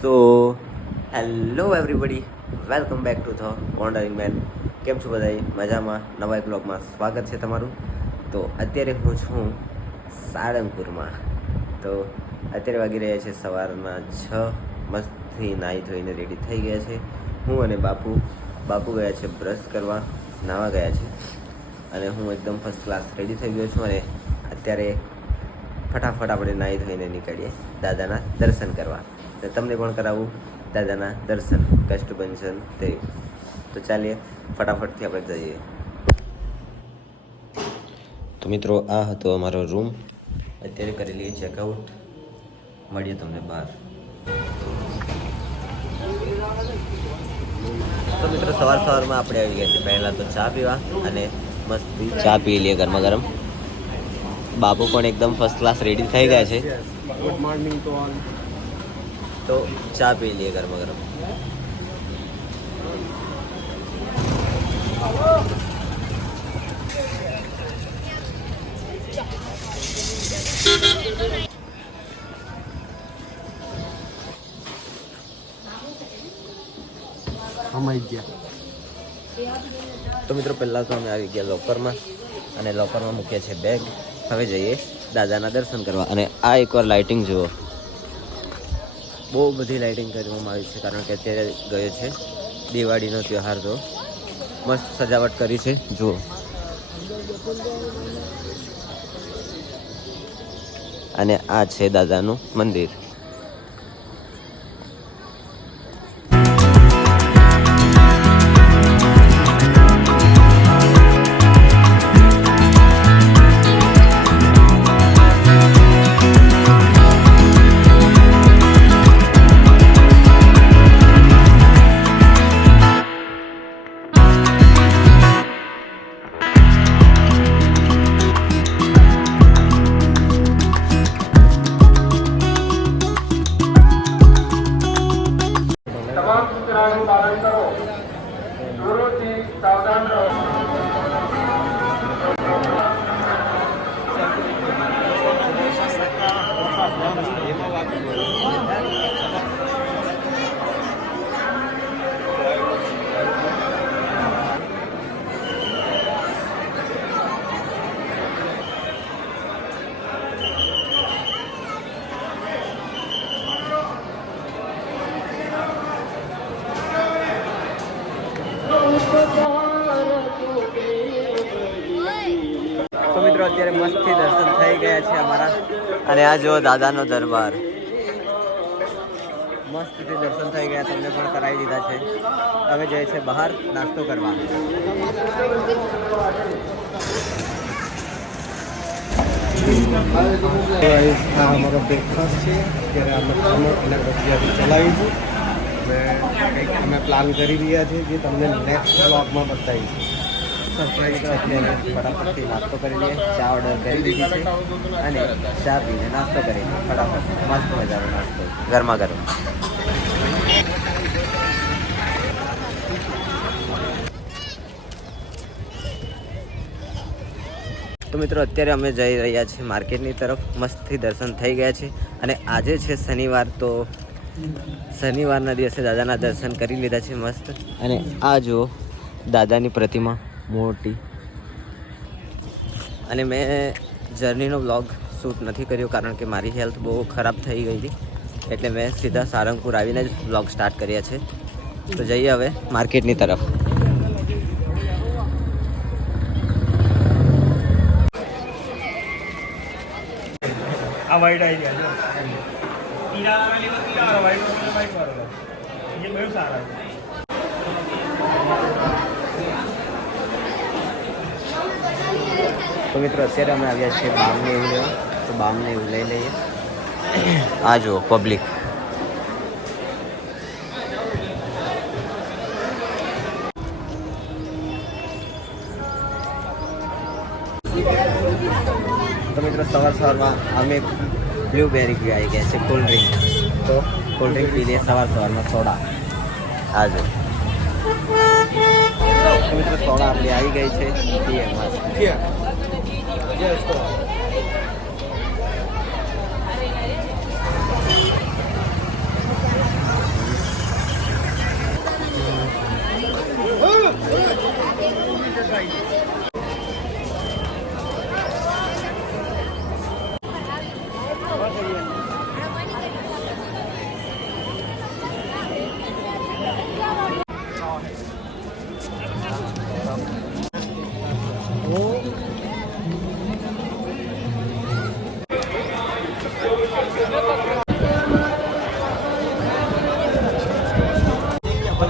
So hello everybody, welcome back to the wandering man. કેમ છો બધાય? મજામાં? નવા એક બ્લોગમાં સ્વાગત છે તમારું. તો અત્યારે હું છું સાળંગપુરમાં. તો અત્યારે વાગી રહ્યા છે સવારના 6. મસ્તથી નાહી ધોઈને રેડી થઈ ગયા છે. હું અને બાપુ ગયા છે બ્રશ કરવા, નાહવા ગયા છે. અને હું એકદમ ફર્સ્ટ ક્લાસ રેડી થઈ ગયો છું. અને અત્યારે ફટાફટ આપણે નાહી ધોઈને નીકળીએ દાદાના દર્શન કરવા. તો તમને પણ કરાવું દાદાના દર્શન, કષ્ટભંજન તે. તો ચાલીએ ફટાફટથી આપણે જઈએ. તો મિત્રો, આ હતો અમારો રૂમ. અત્યારે કરી લઈએ ચેકઆઉટ. મળીએ તમને બહાર. તો મિત્રો, સવારમાં આપણે આવી ગયા છીએ પહેલાં તો ચા પીવા, અને મસ્તી ચા પી લઈએ ગરમા ગરમ. બાપુ પણ એકદમ ફર્સ્ટ ક્લાસ રેડી થઈ ગયા છે. Good morning to all. તો ચા પી લઈએ ગરમા ગરમ. સમાઈ ગયા. તો મિત્રો, પહેલાં તો અમે આવી ગયા લોકરમાં, અને લોકરમાં મૂક્યા છે બેગ. હવે જઈએ દાદાના દર્શન કરવા. અને આ એકવાર લાઇટિંગ જુઓ, બહુ બધી લાઇટિંગ કરવામાં આવી છે, કારણ કે અત્યારે ગયો છે દિવાળીનો તહેવાર. તો મસ્ત સજાવટ કરી છે જુઓ. અને આ છે દાદાનું મંદિર. તમામ સૂચનાનું પાલન કરો. દૂરોથી સાવધાન રહો. તો મિત્રો, અત્યારે મસ્તથી દર્શન થઈ ગયા છે અમારા. અને આ જો દાદાનો દરબાર, મસ્તથી દર્શન થઈ ગયા. તમને પણ કરાવી દીધા છે. હવે જાય છે બહાર નાસ્તો કરવા. આ અમારો બ્રેકફાસ્ટ છે. અત્યારે અમે ખમણ અને ભજીયાથી ચલાવીશું. કંઈક અમે પ્લાન કરી રહ્યા છીએ, જે તમને નેક્સ્ટ બ્લોગમાં બતાવીશું. સરપ્રાઈઝ. તો અત્યારે ફટાફટથી નાસ્તો કરી લઈએ. ચા ઓર્ડર કરી દીધી છે, અને ચા પીને નાસ્તો કરીને ફટાફટ મસ્ત મજાનો નાસ્તો ગરમા ગરમ. તો મિત્રો, અત્યારે અમે જઈ રહ્યા છીએ માર્કેટની તરફ. મસ્તથી દર્શન થઈ ગયા છે. અને આજે છે શનિવાર, તો શનિવારના દિવસે દાદાના દર્શન કરી લીધા છે મસ્ત. અને આ જુઓ દાદાની પ્રતિમા મોટી. અને મેં જર્નીનો વ્લોગ શૂટ નથી કર્યો, કારણ કે મારી હેલ્થ બહુ ખરાબ થઈ ગઈ હતી. એટલે મેં સીધા સારંગપુર આવીને જ વ્લોગ સ્ટાર્ટ કર્યા છે. તો જઈએ હવે માર્કેટની તરફ. આ વાઈટ આવી ગયા છે. પીળા વાળા લેવા પીળા, વાઈટ વાળો એ બહુ સારા છે. તો મિત્રો, અત્યારે અમે આવ્યા છીએ બામને એવું લેવા. તો બામને એવું લઈ લઈએ. આ જુઓ પબ્લિક. તો મિત્રો, સવારમાં અમે બ્લુબેરી પીવા આવી ગયા છે, કોલ્ડ ડ્રિંક. તો કોલ્ડ ડ્રિંક પી લઈએ સવારમાં સોડા. આ જો તો મિત્રો, સોડા આપણી આવી ગઈ છે. પીએ મસ્ત.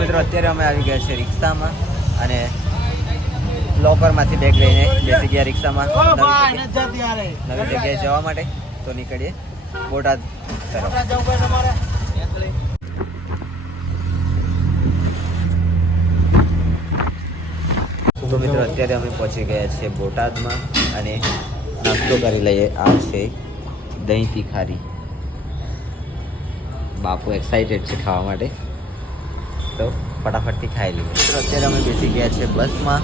મિત્રો અત્યારે અમે આવી ગયા છે રિક્ષામાં અને લોકરમાંથી બેગ લઈને બેસી ગયા રિક્ષામાં નવી જગ્યાએ જવા માટે. તો નીકળીએ બોટાદ તરફ. તો મિત્રો અત્યારે અમે પહોંચી ગયા છીએ બોટાદમાં અને નાસ્તો કરી લઈએ. આ છે દહીં તીખારી. બાપુ એક્સાઇટેડ છે ખાવા માટે, તો ફટાફટથી ખાઈ લઈએ. મિત્રો અત્યારે અમે બેસી ગયા છે બસમાં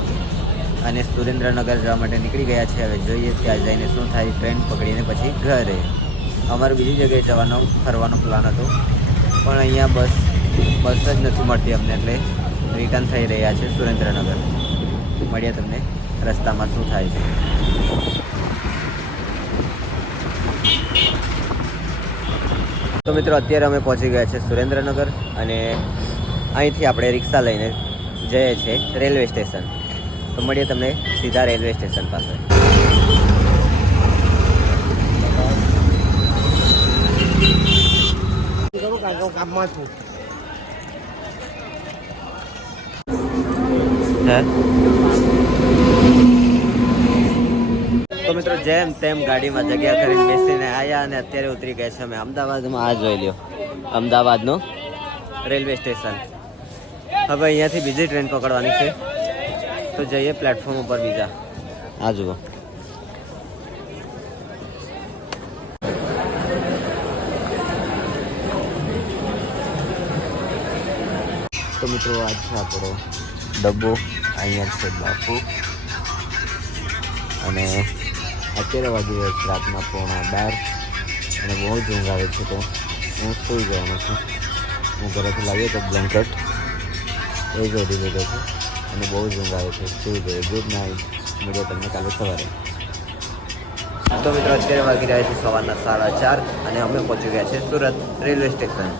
અને સુરેન્દ્રનગર જવા માટે નીકળી ગયા છે. હવે જોઈએ ત્યાં જઈને શું થાય. ટ્રેન પકડીને પછી ઘરે. અમારે બીજી જગ્યાએ જવાનો ફરવાનો પ્લાન હતો, પણ અહીંયા બસ જ નથી મળતી અમને, એટલે રિટર્ન થઈ રહ્યા છે સુરેન્દ્રનગર. મળીએ તમને રસ્તામાં શું થાય છે. તો મિત્રો અત્યારે અમે પહોંચી ગયા છે સુરેન્દ્રનગર અને અહીંથી આપણે રિક્ષા લઈને જઈએ છીએ રેલવે સ્ટેશન. તો મળીએ તમને સીધા રેલવે સ્ટેશન પાસે. કામમાં છું. તો મિત્રો જેમ તેમ ગાડીમાં જગ્યા કરીને બેસીને આવ્યા અને અત્યારે ઉતરી ગયા છે અમે અમદાવાદમાં. આ જોઈ લ્યો અમદાવાદનું રેલવે સ્ટેશન. હવે અહીંયાથી બીજી ટ્રેન પકડવાની છે, તો જઈએ પ્લેટફોર્મ ઉપર બીજા. આ જુઓ. તો મિત્રો આ છે આપણો ડબ્બો. અહીંયા છે બાપુ અને અત્યારે વાગી રહ્યા છે રાતના 11:30 અને બહુ જ ઊંઘ આવે છે, તો હું સૂઈ જવાનો છું. હું ઘરેથી લાવ્યો તો બ્લેન્કેટ, એ જ ઓઢી લીધો છે અને બહુ જ ઊંઘ આવે છે. સૂઈ જાય. Good night. મળીએ તમને કાલે સવારે. તો મિત્રો અત્યારે વાગી રહ્યા છે સવારના 4:30 અને અમે પહોંચી ગયા છે સુરત રેલવે સ્ટેશન.